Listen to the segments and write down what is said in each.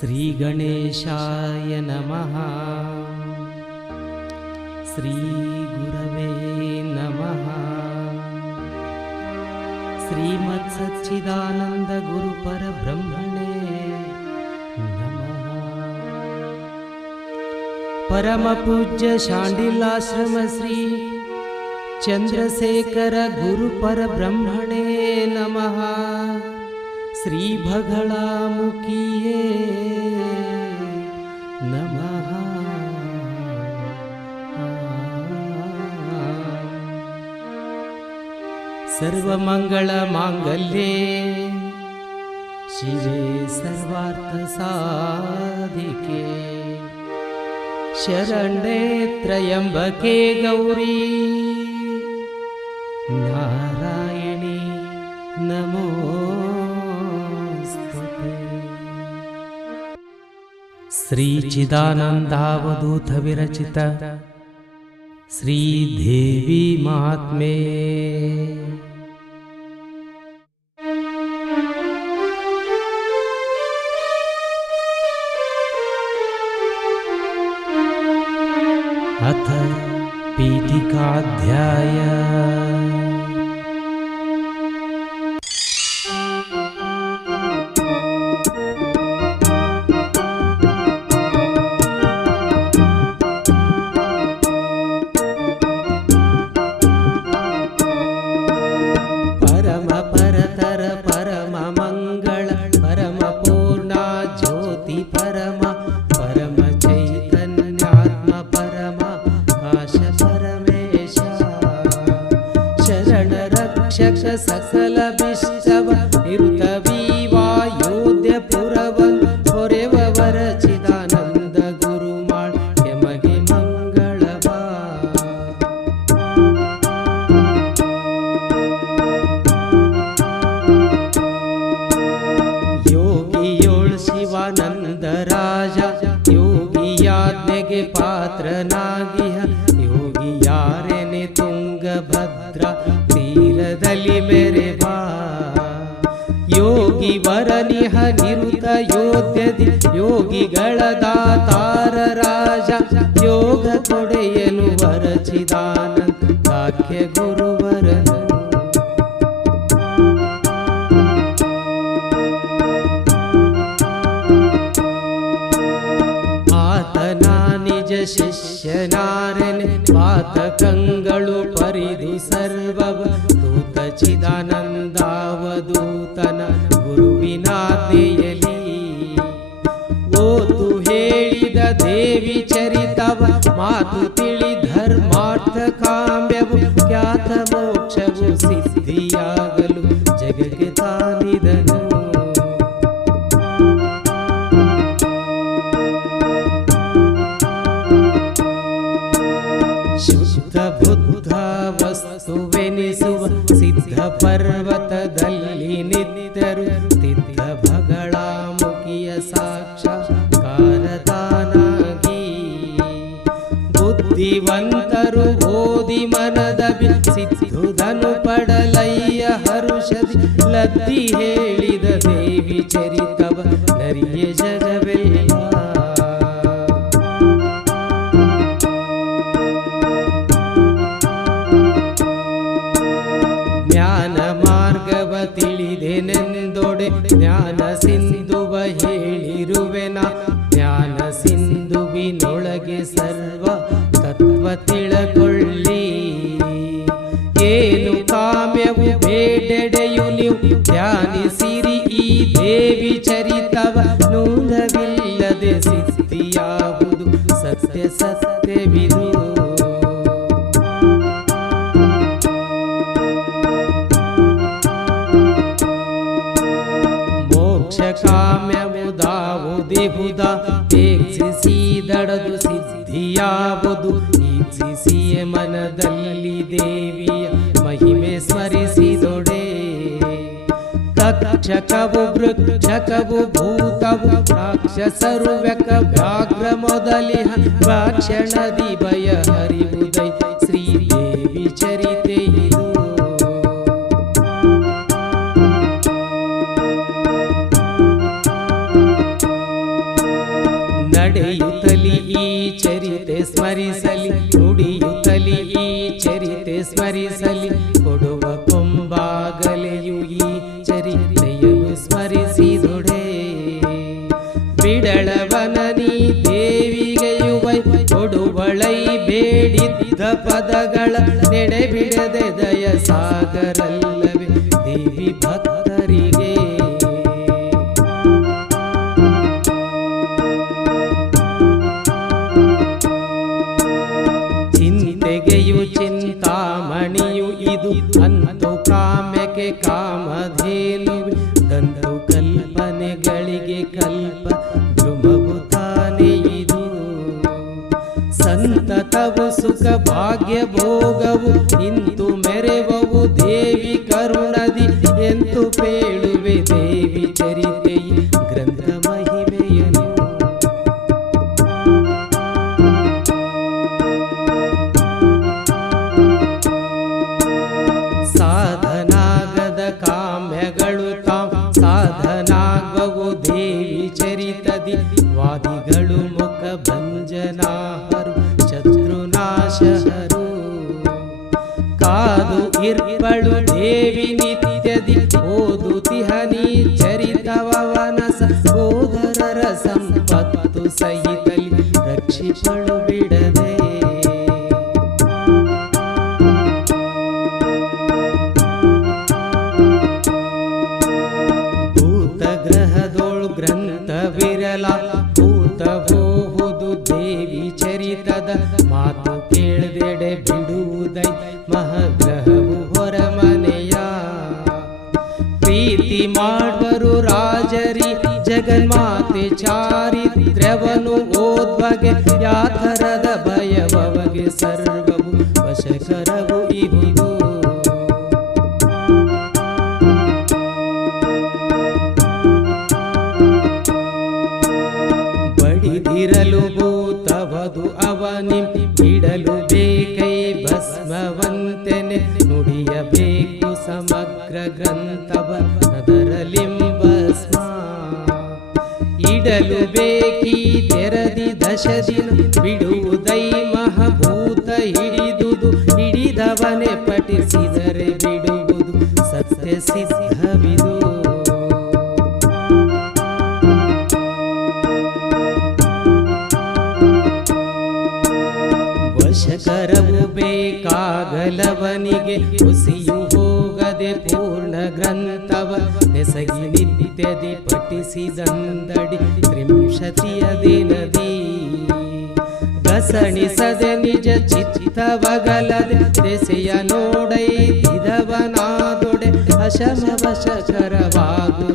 श्रीगणेशाय नमः। श्रीगुरवे नमः। श्रीमत्सच्चिदानन्दगुरुपरब्रह्मणे नमः। परमपूज्य शाण्डिलाश्रम श्री चन्द्रशेखर गुरुपरब्रह्मणे नमः श्रीभगळामुखिये नमः। सर्वमङ्गलमाङ्गल्ये शिवे सर्वार्थसाधिके। शरणे त्र्यम्बके गौरी श्रीचिदानन्दावधूतविरचित श्रीदेवी महात्मे ಪಾತ್ರನಾಗಿಹ ಯೋಗಿ ಯಾರೆನೆ ತುಂಗಭದ್ರ ತೀರದಲ್ಲಿ ಮೆರೆಬಾ ಯೋಗಿ ವರನಿಹ ನಿರುತ ಯೋಧ್ಯದಿ ಯೋಗಿಗಳ ದಾತಾರ ರಾಜ ಯೋಗ ಕೊಡೆಯನು ವರಚಿದಾನಂದ ವಾಕ್ಯ ಗುರುವರನು ನಿಜ ಶಿಷ್ಯನಾರನೆ ಪಾತಕಂಗಳು ಪರಿಧಿ ಸರ್ವವ ದೂತ ಚಿದಾನಂದಾವಧೂತನ ಗುರುವಿನಾಜ್ಞೆಯಲಿ ಓತು ಹೇಳಿದ ದೇವಿ ಚರಿತವ ಮಾತು ತಿಳಿ ಧರ್ಮಾರ್ಥ ಕಾಮ್ಯವು ಖ್ಯಾತ ಓದಿ ಮನದ ಸಿದ್ಧುದನು ಪಡಲಯ್ಯ ಹರುಷದಿ ಲದ್ದಿ ಹೇಳಿದ ದೇವಿ ಚರಿತವ ನರಿಯ ಜಗವೆಲ್ಲ ಜ್ಞಾನ ಮಾರ್ಗವ ತಿಳಿದೆನೆಂದೊಡೆ ಜ್ಞಾನ ಸಿಂಧುವ ಧ್ಯಾನಿಸಿರಿ ಈ ದೇವಿ ಚರಿತವ ನೂಲವಿಲ್ಲದೆ ಸಿದ್ಧಿಯಾವುದು ಸತ್ಯ ಸತ್ಯವಿದು ತಕ್ಷಕವು ವೃಕ್ಷಕವು ಭೂತವು ರಾಕ್ಷಸರು ವ್ಯಕ ವ್ಯಾಘ್ರ ಮೊದಲಿಹ ವಾಕ್ಷಣದಿ ಭಯ ಹರಿವುದೈ ಶ್ರೀದೇವಿ ಚರಿತೆ ನಡೆಯುತ್ತಲಿ ಈ ಚರಿತೆ ಸ್ಮರಿಸಲಿ ನುಡಿಯುತ್ತಲಿ ಪದಗಳ ನೆಡೆ ಬಿಡದೆ ದಯ ಸಾಗರಲ್ಲವೇ ದೇವಿ ಭಕ್ತರಿಗೆ. ಚಿಂತೆಗೆಯು ಚಿಂತಾಮಣಿಯು ಇದು ಅಂತು ಕಾಮ್ಯಕ್ಕೆ ಕಾಮಧೇನು. ಸಂತತವು ಸುಖ ಭಾಗ್ಯ ಭೋಗವು ಇಂತು ಮೆರೆವವು ದೇವಿ ಕರುಣದಿ ಎಂದು ಪೇಳುವೆ ದೇವಿ ಚರಿತೆಯ ಗ್ರಂಥ ಮಹಿಮೆಯನು. ಸಾಧನಾಗದ ಕಾಮ್ಯಗಳು ತಾಂ ಸಾಧನಾಗವು ದೇವಿ ಚರಿತದಿ ವಾದಿಗಳು ಮುಖ ಭಂಜನಾಹರು ಕಾದು ಇರ್ಬಳು ದೇವಿ ನಿತ್ಯದಿ ಓದುತಿಹನಿ ಚರಿತವನಸ ಸೋದರರ ಸಂಪತ್ತು ಸಹಿತಲಿ ರಕ್ಷಿಸಳು ಬಿಡದೆ ಜಗನ್ಮಾತೆ ದ್ರವನು ಓದ್ವಗೆ, ಯಾಥರದ ಭಯವವಗೆ ಸರ್ವವು ವಶಕರವು ಇಹುದು ಬಡಿದಿರಲು ಭೂತವದು ಅವನಿ, ಬಿಡಲು ಬೇಕೈ ಭಸ್ಮವಂತೆನೆ ನುಡಿಯಬೇಕು ಸಮಗ್ರ ಗ್ರಂಥವ ಇಡಲು ಬೇಕಿ ತೆರದಿ ದಶದಿನ ಬಿಡುವುದೈ ಮಹಭೂತ ಹಿಡಿದುದು. ಹಿಡಿದವನೆ ಪಠಿಸಿದರೆ ಬಿಡುವುದು ಸತ್ಯ ಸಿದ್ಧವಿದು. ವಶಕರವು ಬೇಕಾಗಲವನಿಗೆ ಹುಸಿಯು ಹೋಗದೆ ಪೂರ್ಣ ಗ್ರಂಥವ ನೆಸಗಿ ನಿತ್ಯದಿ ಪಠಿಸಿದಂದಡಿ ತ್ರಿಂಶತಿಯ ದಿನದಿ ಗಸಣಿಸದೆ ನಿಜ ಚಿತ್ತವಗಲದೆ ದೆಸೆಯ ನೋಡೈ ತಿದವನಾದೊಡೆ ಅಶಮ ವಶಕರವಾಗು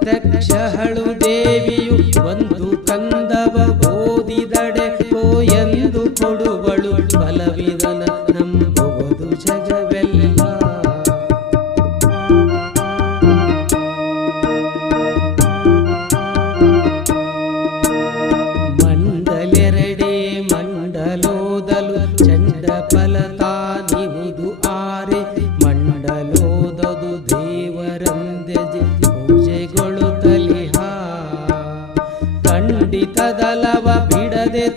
ಪ್ರತ್ಯಕ್ಷಹಳು ದೇವಿಯು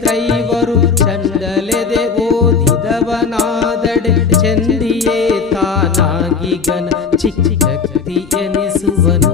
ತ್ರೈವರು ಚಂದಲೆದೆ ಓದಿದವನಾದಡೆ ಚಂದಿಯೇ ತಾನಾಗಿ ಗನ ಚಿಕ್ಕ ಎನಿಸುವನು.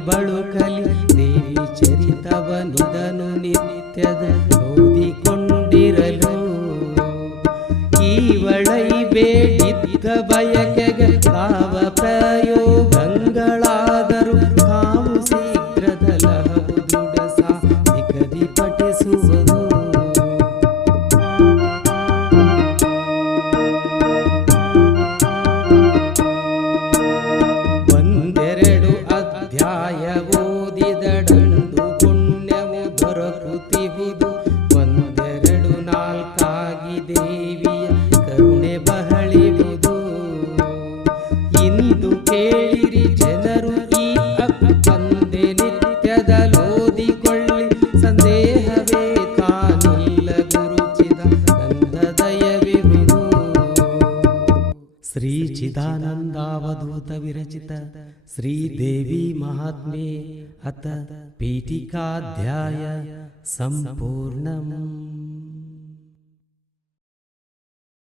बड़ो ಶ್ರೀದೇವಿ ಮಹಾತ್ಮೆ ಅತ ಪೀಠಿಕಾಧ್ಯಾಯ ಸಂಪೂರ್ಣಂ